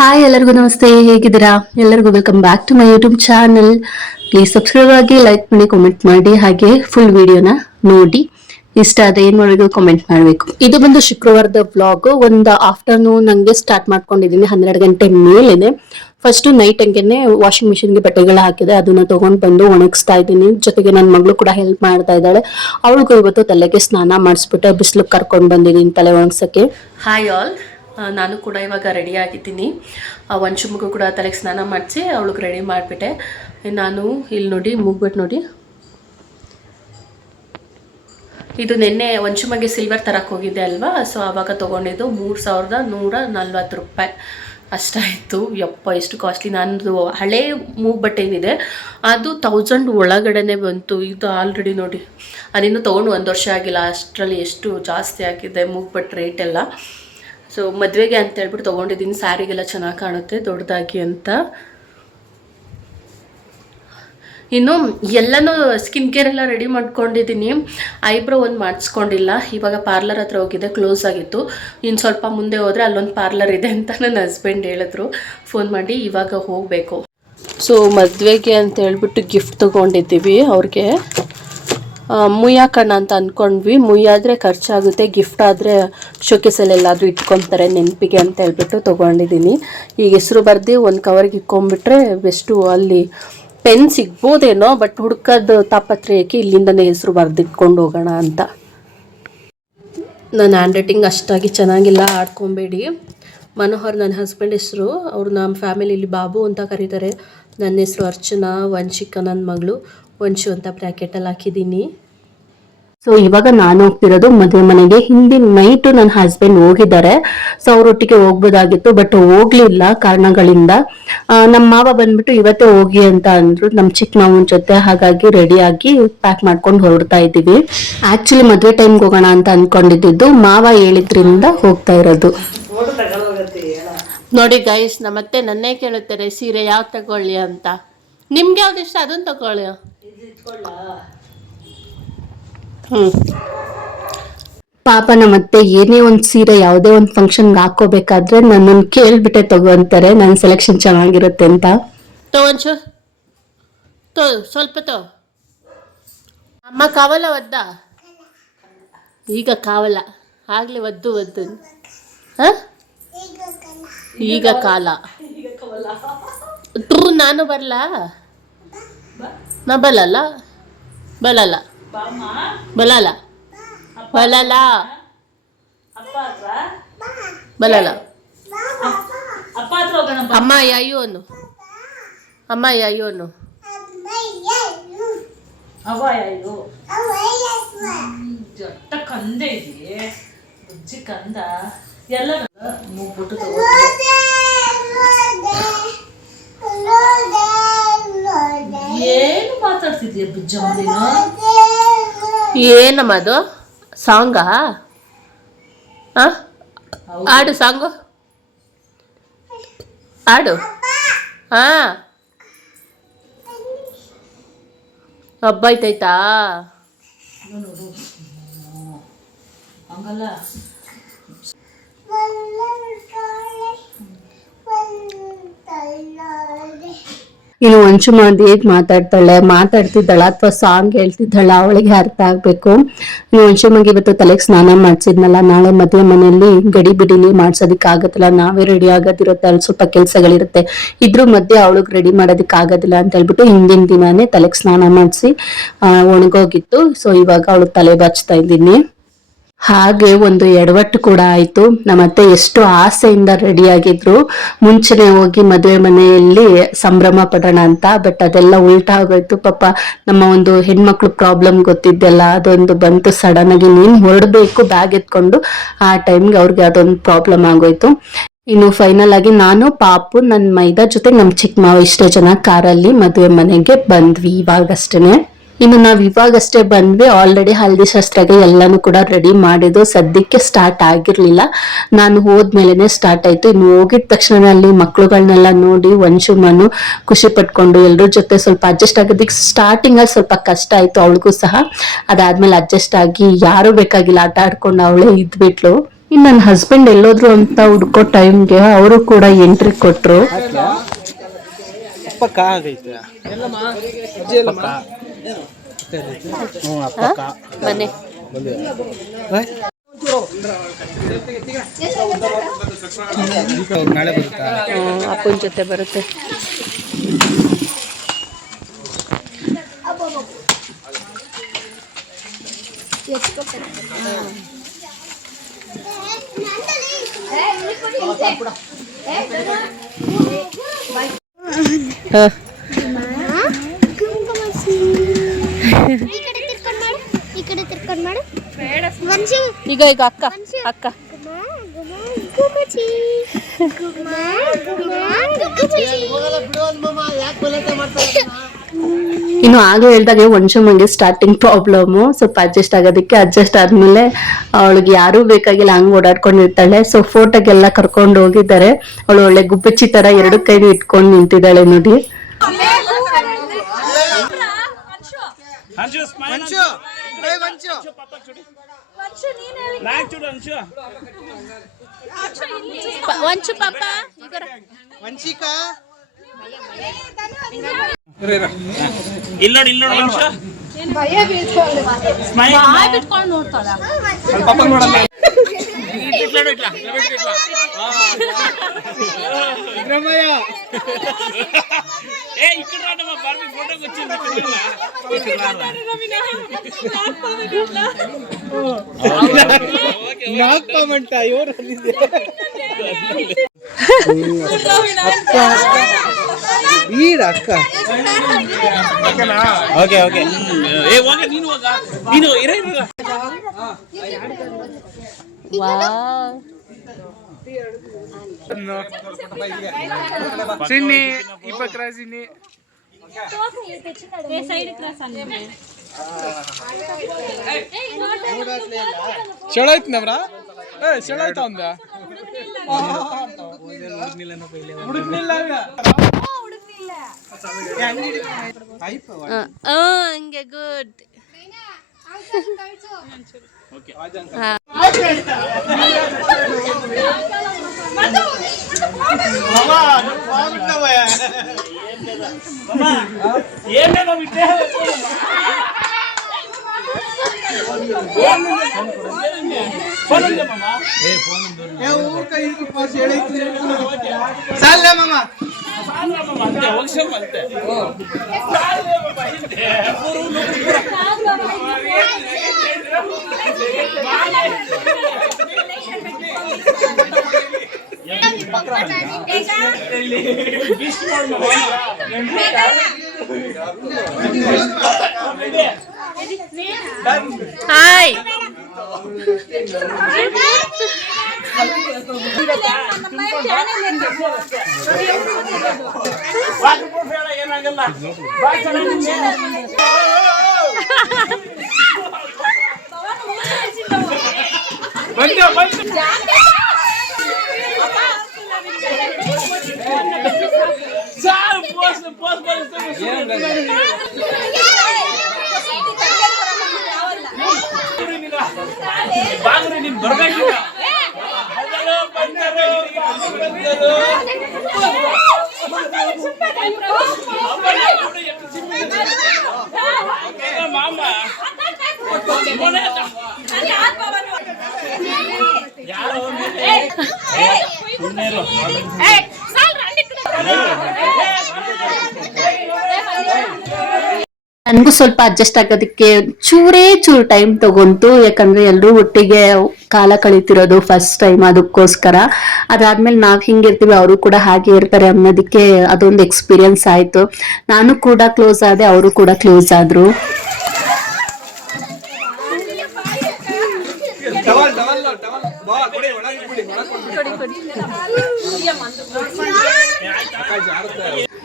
Hi ಎಲ್ಲರಿಗೂ ನಮಸ್ತೆ, ಹೇಗಿದ್ದೀರಾ? ಎಲ್ಲರಿಗೂ welcome back to my YouTube channel. Please subscribe ಆಗಿ, ಲೈಕ್ ಮಾಡಿ, ಕಾಮೆಂಟ್ ಮಾಡಿ, ಹಾಗೆ ಫುಲ್ ವಿಡಿಯೋನ ನೋಡಿ. ಇಷ್ಟ ಆದ್ರೆ ಏನ್ ಮಾಡಬೇಕು, ಕಾಮೆಂಟ್ ಮಾಡಬೇಕು. ಇದು ಬಂದು ಶುಕ್ರವಾರದ ವ್ಲಾಗ್. ಒಂದು ಆಫ್ಟರ್ನೂನ್ ನಂಗೆ ಸ್ಟಾರ್ಟ್ ಮಾಡ್ಕೊಂಡಿದ್ದೀನಿ, 12 ಗಂಟೆ ಮೇಲೆನೆ. ಫಸ್ಟ್ ನೈಟ್ ಹಂಗೆನೆ ವಾಷಿಂಗ್ ಮಿಷಿನ್ಗೆ ಬಟ್ಟೆಗಳು ಹಾಕಿದೆ, ಅದನ್ನ ತಗೊಂಡ್ ಬಂದು ಒಣಗಿಸ್ತಾ ಇದ್ದೀನಿ. ಜೊತೆಗೆ ನನ್ನ ಮಗಳು ಕೂಡ ಹೆಲ್ಪ್ ಮಾಡ್ತಾ ಇದ್ದಾಳೆ. ಅವಳಿಗೂ ಇವತ್ತು ತಲೆಗೆ ಸ್ನಾನ ಮಾಡಿಸ್ಬಿಟ್ಟು ಬಿಸಿಲು ಕರ್ಕೊಂಡ್ ಬಂದಿದ್ದೀನಿ ತಲೆ ಒಣಗ್ಸಕ್ಕೆ. ಹಾಯ್ ಆಲ್, ನಾನು ಕೂಡ ಇವಾಗ ರೆಡಿ ಆಗಿದ್ದೀನಿ. ವಂಶುಮಗೂ ಕೂಡ ತಲೆಗೆ ಸ್ನಾನ ಮಾಡಿಸಿ ಅವಳಿಗೆ ರೆಡಿ ಮಾಡಿಬಿಟ್ಟೆ. ನಾನು ಇಲ್ಲಿ ನೋಡಿ ಮೂಗ್ಬಿಟ್ಟು ನೋಡಿ, ಇದು ನಿನ್ನೆ ವಂಶುಮಗೆ ಸಿಲ್ವರ್ ತರಕ್ಕೆ ಹೋಗಿದ್ದೆ ಅಲ್ವಾ, ಸೊ ಆವಾಗ ತೊಗೊಂಡಿದ್ದು 3140 ರೂಪಾಯಿ ಅಷ್ಟಾಯಿತು. ಯಪ್ಪ ಎಷ್ಟು ಕಾಸ್ಟ್ಲಿ. ನನ್ನದು ಹಳೇ ಮೂಗ್ ಬಟ್ಟೆ ಏನಿದೆ ಅದು 1000 ಒಳಗಡೆನೆ ಬಂತು. ಇದು ಆಲ್ರೆಡಿ ನೋಡಿ, ಅದಿನ್ನೂ ತೊಗೊಂಡು 1 ವರ್ಷ ಆಗಿಲ್ಲ, ಅಷ್ಟರಲ್ಲಿ ಎಷ್ಟು ಜಾಸ್ತಿ ಆಗಿದೆ ಮೂಗ್ ಬಟ್ಟೆ ರೇಟ್ ಎಲ್ಲ. ಸೊ ಮದುವೆಗೆ ಅಂತ ಹೇಳ್ಬಿಟ್ಟು ತೊಗೊಂಡಿದ್ದೀನಿ, ಸ್ಯಾರಿಗೆಲ್ಲ ಚೆನ್ನಾಗಿ ಕಾಣುತ್ತೆ ದೊಡ್ಡದಾಗಿ ಅಂತ. ಇನ್ನು ಎಲ್ಲನೂ ಸ್ಕಿನ್ ಕೇರ್ ಎಲ್ಲ ರೆಡಿ ಮಾಡ್ಕೊಂಡಿದ್ದೀನಿ. ಐಬ್ರೋ ಒಂದು ಮಾಡಿಸ್ಕೊಂಡಿಲ್ಲ, ಇವಾಗ ಪಾರ್ಲರ್ ಹತ್ರ ಹೋಗಿದ್ದೆ, ಕ್ಲೋಸ್ ಆಗಿತ್ತು. ಇನ್ನು ಸ್ವಲ್ಪ ಮುಂದೆ ಹೋದರೆ ಅಲ್ಲೊಂದು ಪಾರ್ಲರ್ ಇದೆ ಅಂತ ನನ್ನ ಹಸ್ಬೆಂಡ್ ಹೇಳಿದ್ರು ಫೋನ್ ಮಾಡಿ. ಇವಾಗ ಹೋಗಬೇಕು. ಸೊ ಮದುವೆಗೆ ಅಂತ ಹೇಳ್ಬಿಟ್ಟು ಗಿಫ್ಟ್ ತೊಗೊಂಡಿದ್ದೀವಿ ಅವ್ರಿಗೆ. ಮುಯ್ಯಾಕಣ್ಣ ಅಂತ ಅಂದ್ಕೊಂಡ್ವಿ. ಮುಯ್ಯಾದರೆ ಖರ್ಚಾಗುತ್ತೆ, ಗಿಫ್ಟ್ ಆದರೆ ಶೋಕೇಸಲ್ಲಿ ಎಲ್ಲಾದರೂ ಇಟ್ಕೊತಾರೆ ನೆನಪಿಗೆ ಅಂತ ಹೇಳ್ಬಿಟ್ಟು ತೊಗೊಂಡಿದ್ದೀನಿ. ಈಗ ಹೆಸರು ಬರ್ದು ಒಂದು ಕವರ್ಗೆ ಇಕ್ಕೊಂಡ್ಬಿಟ್ರೆ ಬೆಸ್ಟು. ಅಲ್ಲಿ ಪೆನ್ ಸಿಗ್ಬೋದೇನೋ, ಬಟ್ ಹುಡ್ಕೋದು ತಾಪತ್ರೆಯಕ್ಕೆ ಇಲ್ಲಿಂದನೇ ಹೆಸರು ಬರೆದಿಟ್ಕೊಂಡು ಹೋಗೋಣ ಅಂತ. ನನ್ನ ಹ್ಯಾಂಡ್ ರೈಟಿಂಗ್ ಅಷ್ಟಾಗಿ ಚೆನ್ನಾಗಿಲ್ಲ, ಆಡ್ಕೊಬೇಡಿ. ಮನೋಹರ್ ನನ್ನ ಹಸ್ಬೆಂಡ್ ಹೆಸರು, ಅವರು ನಮ್ಮ ಫ್ಯಾಮಿಲಿಯಲ್ಲಿ ಬಾಬು ಅಂತ ಕರೀತಾರೆ. ನನ್ನ ಹೆಸರು ಅರ್ಚನಾ, ವಂಶಿಕಾ ನನ್ನ ಮಗಳು, ವಂಶು ಅಂತ ಬ್ರ್ಯಾಕೆಟಲ್ಲಿ ಹಾಕಿದ್ದೀನಿ. ಸೊ ಇವಾಗ ನಾನು ಹೋಗ್ತಿರೋದು ಮದುವೆ ಮನೆಗೆ. ಹಿಂದಿನ ನೈಟ್ ನನ್ನ ಹಸ್ಬೆಂಡ್ ಹೋಗಿದ್ದಾರೆ, ಸೊ ಅವರೊಟ್ಟಿಗೆ ಹೋಗ್ಬೋದಾಗಿತ್ತು, ಬಟ್ ಹೋಗ್ಲಿಲ್ಲ ಕಾರಣಗಳಿಂದ. ನಮ್ಮ ಮಾವ ಬಂದ್ಬಿಟ್ಟು ಇವತ್ತೇ ಹೋಗಿ ಅಂತ ಅಂದ್ರು, ನಮ್ಮ ಚಿಕ್ಕ ಮಾವನ ಜೊತೆ. ಹಾಗಾಗಿ ರೆಡಿಯಾಗಿ ಪ್ಯಾಕ್ ಮಾಡ್ಕೊಂಡು ಹೊರಡ್ತಾ ಇದ್ದೀವಿ. ಆಕ್ಚುಲಿ ಮದುವೆ ಟೈಮ್ಗೆ ಹೋಗೋಣ ಅಂತ ಅನ್ಕೊಂಡಿದ್ದು, ಮಾವ ಹೇಳಿದ್ರಿಂದ ಹೋಗ್ತಾ ಇರೋದು. ನೋಡಿ ಗೈಸ್, ನಮ್ಮತ್ತೆ ನನ್ನೇ ಕೇಳುತ್ತಾರೆ ಸೀರೆ ಯಾವ್ದು ತಗೊಳ್ಳಿ ಅಂತ. ನಿಮ್ಗೆ ಯಾವ್ದು ಇಷ್ಟ ಅದನ್ನ ತಗೊಳ್ಳಿ. ಪಾಪ ನಮ್ಮತ್ತೆ ಏನೇ ಒಂದು ಸೀರೆ ಯಾವುದೇ ಒಂದು ಫಂಕ್ಷನ್ಗೆ ಹಾಕೋಬೇಕಾದ್ರೆ ನನ್ನನ್ನು ಕೇಳ್ಬಿಟ್ಟೆ ತಗೊಂತಾರೆ, ನನ್ನ ಸೆಲೆಕ್ಷನ್ ಚೆನ್ನಾಗಿರುತ್ತೆ ಅಂತ. ತಗೊಂಚು ಸ್ವಲ್ಪ ಅಮ್ಮ ಕಾವಲ ಒದ್ದ, ಈಗ ಕಾವಲ ಆಗ್ಲಿ ಒದ್ದು ಈಗ ಕಾಲ. ನಾನು ಬರ್ಲಾ? ನಾ ಬಲ್ಲಲ್ಲ ಬಲಲ್ಲ ಬಲಲ್ಲ ಬಲಲ್ಲ ಬಲಲ್ಲ. ಅಮ್ಮ ಯಾಯು ಅನ್ನು, ಅಮ್ಮ ಯಾಯು ಅನ್ನು. ಕಂದ ಇದೆಯೇ ಬುಜ್ಜಿ ಕಂದ ಎಲ್ಲ ಮೂಗ್ಬಿಟ್ಟು ಏನು ಮಾತಾಡ್ತಿದ್ಯಾ ಬುಜ್ಜಮ್ಮ? ಏನಮ್ಮ ಅದು ಸಾಂಗಾ? ಆಡು ಸಾಂಗು, ಆಡು. ಹಾ ಹಬ್ಬ ಆಯ್ತಾಯ್ತಾ? ಹಂಗಲ್ಲ, ಇನ್ನು ವಂಶು ಹೇಗ್ ಮಾತಾಡ್ತಿದ್ದಾಳ ಅಥವಾ ಸಾಂಗ್ ಹೇಳ್ತಿದ್ದಾಳ ಅವಳಿಗೆ ಅರ್ಥ ಆಗ್ಬೇಕು. ಇನ್ನು ವಂಶುಮಗೆ ಇವತ್ತು ತಲೆಗೆ ಸ್ನಾನ ಮಾಡ್ಸಿದ್ನಲ್ಲ, ನಾಳೆ ಮದುವೆ ಮನೆಯಲ್ಲಿ ಗಡಿ ಬಿಡಿಲಿ ಮಾಡ್ಸೋದಿಕ್ ಆಗತ್ತಲ್ಲ, ನಾವೇ ರೆಡಿ ಆಗೋದಿರುತ್ತೆ, ಅಲ್ಲಿ ಸ್ವಲ್ಪ ಕೆಲ್ಸಗಳಿರುತ್ತೆ. ಇದ್ರ ಮಧ್ಯೆ ಅವಳಿಗೆ ರೆಡಿ ಮಾಡೋದಿಕ್ ಆಗೋದಿಲ್ಲ ಅಂತ ಹೇಳ್ಬಿಟ್ಟು ಹಿಂದಿನ ದಿನಾನೇ ತಲೆಗೆ ಸ್ನಾನ ಮಾಡಿಸಿ ಒಣಗೋಗಿತ್ತು. ಸೊ ಇವಾಗ ಅವಳಿಗೆ ತಲೆ ಬಾಚ್ತಾ ಇದ್ದೀನಿ. ಹಾಗೆ ಒಂದು ಎಡವಟ್ಟು ಕೂಡ ಆಯ್ತು. ನಮ್ಮತ್ತೆ ಎಷ್ಟು ಆಸೆಯಿಂದ ರೆಡಿ ಆಗಿದ್ರು, ಮುಂಚೆನೆ ಹೋಗಿ ಮದುವೆ ಮನೆಯಲ್ಲಿ ಸಂಭ್ರಮ ಪಡೋಣ ಅಂತ. ಬಟ್ ಅದೆಲ್ಲ ಉಲ್ಟಾ ಆಗೋಯ್ತು. ಪಾಪ ನಮ್ಮ ಒಂದು ಹೆಣ್ಮಕ್ಳು ಪ್ರಾಬ್ಲಮ್ ಗೊತ್ತಿದ್ದೆಲ್ಲ ಅದೊಂದು ಬಂತು ಸಡನ್ ಆಗಿ. ನೀನ್ ಹೊರಡ್ಬೇಕು ಬ್ಯಾಗ್ ಎತ್ಕೊಂಡು, ಆ ಟೈಮ್ಗೆ ಅವ್ರಿಗೆ ಅದೊಂದು ಪ್ರಾಬ್ಲಮ್ ಆಗೋಯ್ತು. ಇನ್ನು ಫೈನಲ್ ಆಗಿ ನಾನು, ಪಾಪು, ನನ್ನ ಮೈದಾ ಜೊತೆ ನಮ್ಮ ಚಿಕ್ಕ ಮಾವ ಇಷ್ಟೇ ಜನ ಕಾರಲ್ಲಿ ಮದುವೆ ಮನೆಗೆ ಬಂದ್ವಿ ಇವಾಗಷ್ಟೇನೆ. ಇನ್ನು ನಾವ್ ಇವಾಗಷ್ಟೇ ಬಂದ್ವಿ. ಆಲ್ರೆಡಿ ಹಲ್ದಿ ಶಾಸ್ತ್ರಗೆ ಎಲ್ಲಾನು ಕೂಡ ರೆಡಿ ಮಾಡಿದ್ದು, ಸದ್ಯಕ್ಕೆ ಸ್ಟಾರ್ಟ್ ಆಗಿರ್ಲಿಲ್ಲ, ನಾನು ಹೋದ್ಮೇಲೆನೆ ಸ್ಟಾರ್ಟ್ ಆಯ್ತು. ಇನ್ನು ಹೋಗಿದ ತಕ್ಷಣ ಅಲ್ಲಿ ಮಕ್ಳುಗಳನ್ನೆಲ್ಲ ನೋಡಿ ವಂಶುಮನು ಖುಷಿ ಪಟ್ಕೊಂಡು ಎಲ್ರ ಜೊತೆ ಸ್ವಲ್ಪ ಅಡ್ಜಸ್ಟ್ ಆಗೋದಿಕ್ ಸ್ಟಾರ್ಟಿಂಗ್ ಅಲ್ಲಿ ಸ್ವಲ್ಪ ಕಷ್ಟ ಆಯ್ತು ಅವಳಿಗೂ ಸಹ. ಅದಾದ್ಮೇಲೆ ಅಡ್ಜಸ್ಟ್ ಆಗಿ ಯಾರು ಬೇಕಾಗಿಲ್ಲ, ಆಟ ಆಡ್ಕೊಂಡು ಅವಳೇ ಇದ್ಬಿಟ್ಲು. ಇನ್ನು ನನ್ನ ಹಸ್ಬೆಂಡ್ ಎಲ್ಲೋದ್ರು ಅಂತ ಹುಡ್ಕೋ ಟೈಮ್ಗೆ ಅವರು ಕೂಡ ಎಂಟ್ರಿ ಕೊಟ್ರು. ಅಪ್ಪಕ್ಕ ಆಗೈತೆ ಅಪ್ಪಕ್ಕ ಮನೆ ನಾಳೆ ಬರುತ್ತಾ ಅಪ್ಪನ ಜೊತೆ ಬರುತ್ತೆ. ಈಗ ಈಗ ಅಕ್ಕ ಅಕ್ಕ ಇನ್ನು ಆಗ ಹೇಳ್ದಾಗೆ ವಂಶಮ್ಮಂಗೆ ಸ್ಟಾರ್ಟಿಂಗ್ ಪ್ರಾಬ್ಲಮ್ಮು ಸ್ವಲ್ಪ ಅಡ್ಜಸ್ಟ್ ಆಗೋದಕ್ಕೆ. ಅಡ್ಜಸ್ಟ್ ಆದ್ಮೇಲೆ ಅವಳಿಗೆ ಯಾರೂ ಬೇಕಾಗಿಲ್ಲ, ಹಂಗ್ ಓಡಾಡ್ಕೊಂಡಿರ್ತಾಳೆ. ಸೊ ಫೋಟೋಗೆಲ್ಲ ಕರ್ಕೊಂಡು ಹೋಗಿದ್ದಾರೆ. ಅವಳು ಒಳ್ಳೆ ಗುಬ್ಬಚ್ಚಿ ತರ ಎರಡು ಕೈನೂ ಇಟ್ಕೊಂಡು ನಿಂತಿದ್ದಾಳೆ ನೋಡಿ. ವಂಶು ಪಾಪ ವಂಶಿಕಾ ಇಲ್ಲ ನೋಡಿ ಬಿಟ್ಕೊಂಡು ನೋಡ್ತಾಳ. ನಾಲ್ಕమంట ಇವರು ವೀರ ಅಕ್ಕ ಓಕೆ ಓಕೆ ನೀನು ಇರ ಸಿನ್ನಿ ಇಪ್ಪಕ್ರ ಸಿನ್ನಿ ಶೆಳಾಯ್ತನವ್ರ ಶೆಳಾಯ್ತ ಒಂದ ಹಂಗೆ ಗುಡ್. ಹಾಯ್ ನೀನ್ ಬರ್ಬೇಕಿಲ್ಲ. ಮಾಮ ಯಾರು ನನ್ಗೂ ಸ್ವಲ್ಪ ಅಡ್ಜಸ್ಟ್ ಆಗೋದಕ್ಕೆ ಚೂರು ಟೈಮ್ ತಗೊಂತು. ಯಾಕಂದ್ರೆ ಎಲ್ಲರೂ ಒಟ್ಟಿಗೆ ಕಾಲ ಕಳೀತಿರೋದು ಫಸ್ಟ್ ಟೈಮ್, ಅದಕ್ಕೋಸ್ಕರ. ಅದಾದ್ಮೇಲೆ ನಾವ್ ಹಿಂಗಿರ್ತೀವಿ ಅವರು ಕೂಡ ಹಾಗೆ ಇರ್ತಾರೆ ಅನ್ನೋದಕ್ಕೆ ಅದೊಂದು ಎಕ್ಸ್ಪೀರಿಯನ್ಸ್ ಆಯ್ತು. ನಾನು ಕೂಡ ಕ್ಲೋಸ್ ಆದೆ, ಅವರು ಕೂಡ ಕ್ಲೋಸ್ ಆದ್ರು.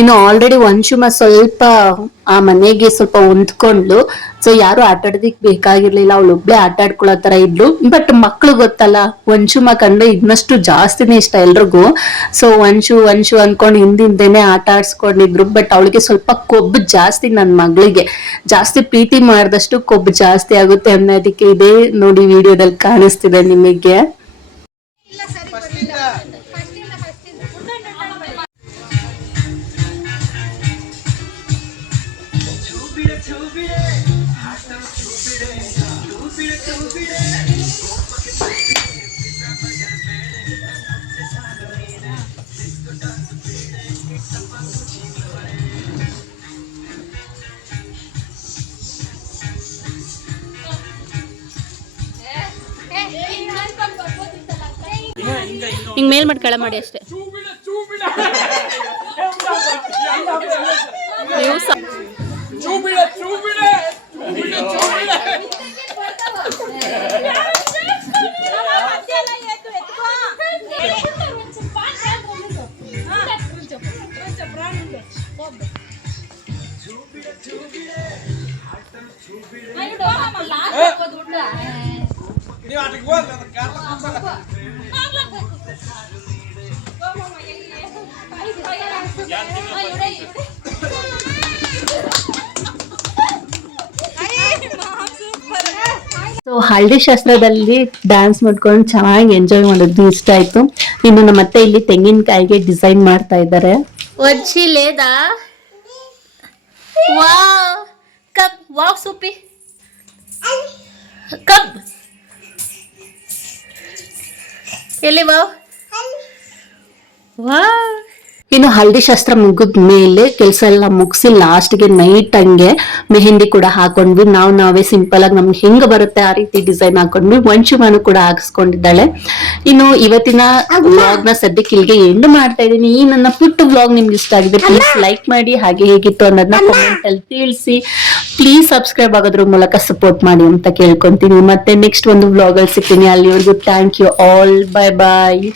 ಇನ್ನು ಆಲ್ರೆಡಿ ವಂಶುಮ ಸ್ವಲ್ಪ ಆ ಮನೆಗೆ ಸ್ವಲ್ಪ ಹೊಂದ್ಕೊಂಡ್ಲು. ಸೊ ಯಾರು ಆಟಾಡೋದಿಕ್ ಬೇಕಾಗಿರ್ಲಿಲ್ಲ, ಅವಳು ಒಬ್ಳೆ ಆಟ ಆಡ್ಕೊಳ್ಳೋ ತರ ಇದ್ಲು. ಬಟ್ ಮಕ್ಳು ಗೊತ್ತಲ್ಲ, ವಂಶುಮ ಕಂಡ್ರೆ ಇನ್ನಷ್ಟು ಜಾಸ್ತಿನೇ ಇಷ್ಟ ಎಲ್ರಿಗೂ. ಸೊ ವಂಶು ವಂಶು ಅನ್ಕೊಂಡು ಹಿಂದಿಂದೇನೆ ಆಟ ಆಡ್ಸ್ಕೊಂಡಿದ್ರು. ಬಟ್ ಅವಳಿಗೆ ಸ್ವಲ್ಪ ಕೊಬ್ಬು ಜಾಸ್ತಿ. ನನ್ ಮಗಳಿಗೆ ಜಾಸ್ತಿ ಪ್ರೀತಿ ಮಾಡಿದಷ್ಟು ಕೊಬ್ಬು ಜಾಸ್ತಿ ಆಗುತ್ತೆ ಅನ್ನೋದಕ್ಕೆ ಇದೇ ನೋಡಿ ವಿಡಿಯೋದಲ್ಲಿ ಕಾಣಿಸ್ತಿದೆ ನಿಮಗೆ. ಹಿಂಗ್ ಮೇಲ್ ಮಾಡಿ ಕೆಳ ಮಾಡಿ ಅಷ್ಟೇ. ಸೊ ಹಳದಿ ಶಾಸ್ತ್ರದಲ್ಲಿ ಡ್ಯಾನ್ಸ್ ಮಾಡ್ಕೊಂಡು ಚೆನ್ನಾಗಿ ಎಂಜಾಯ್ ಮಾಡೋದು ಇಷ್ಟ ಆಯ್ತು. ಇನ್ನು ನಮ್ಮ ಅತ್ತೆ ಇಲ್ಲಿ ತೆಂಗಿನಕಾಯಿಗೆ ಡಿಸೈನ್ ಮಾಡ್ತಾ ಇದ್ದಾರೆ. వచ్చి లేదా వావ్ కప్ వావ్ సూపి కప్ ಎಲ್ಲಿ ವಾವ್ ವಾವ್. ಇನ್ನು ಹಳದಿ ಶಾಸ್ತ್ರ ಮುಗಿದ ಮೇಲೆ ಕೆಲಸ ಎಲ್ಲ ಮುಗಿಸಿ ಲಾಸ್ಟ್ಗೆ ನೈಟ್ ಹಂಗೆ ಮೆಹಂದಿ ಕೂಡ ಹಾಕೊಂಡ್ವಿ. ನಾವೇ ಸಿಂಪಲ್ ಆಗಿ ನಮ್ಗೆ ಹೆಂಗ ಬರುತ್ತೆ ಆ ರೀತಿ ಡಿಸೈನ್ ಹಾಕೊಂಡ್ವಿ. ವಂಶುಮಾನು ಕೂಡ ಹಾಕಿಸ್ಕೊಂಡಿದ್ದಾಳೆ. ಇನ್ನು ಇವತ್ತಿನ ವ್ಲಾಗ್ ನ ಸದ್ಯಕ್ಕೆ ಇಲ್ಲಿಗೆ ಎಂಡ್ ಮಾಡ್ತಾ ಇದ್ದೀನಿ. ಈ ನನ್ನ ಪುಟ್ಟ ವ್ಲಾಗ್ ನಿಮ್ಗೆ ಇಷ್ಟ ಆಗಿದೆ ಪ್ಲೀಸ್ ಲೈಕ್ ಮಾಡಿ, ಹಾಗೆ ಹೇಗಿತ್ತು ಅನ್ನೋದನ್ನ ಕಾಮೆಂಟ್ ಅಲ್ಲಿ ತಿಳಿಸಿ. ಪ್ಲೀಸ್ ಸಬ್ಸ್ಕ್ರೈಬ್ ಆಗೋದ್ರ ಮೂಲಕ ಸಪೋರ್ಟ್ ಮಾಡಿ ಅಂತ ಕೇಳ್ಕೊಂತೀನಿ. ಮತ್ತೆ ನೆಕ್ಸ್ಟ್ ಒಂದು ವ್ಲಾಗ್ ಅಲ್ಲಿ ಸಿಗ್ತೀನಿ. ಅಲ್ಲಿವರೆಗೂ thank you all, bye bye.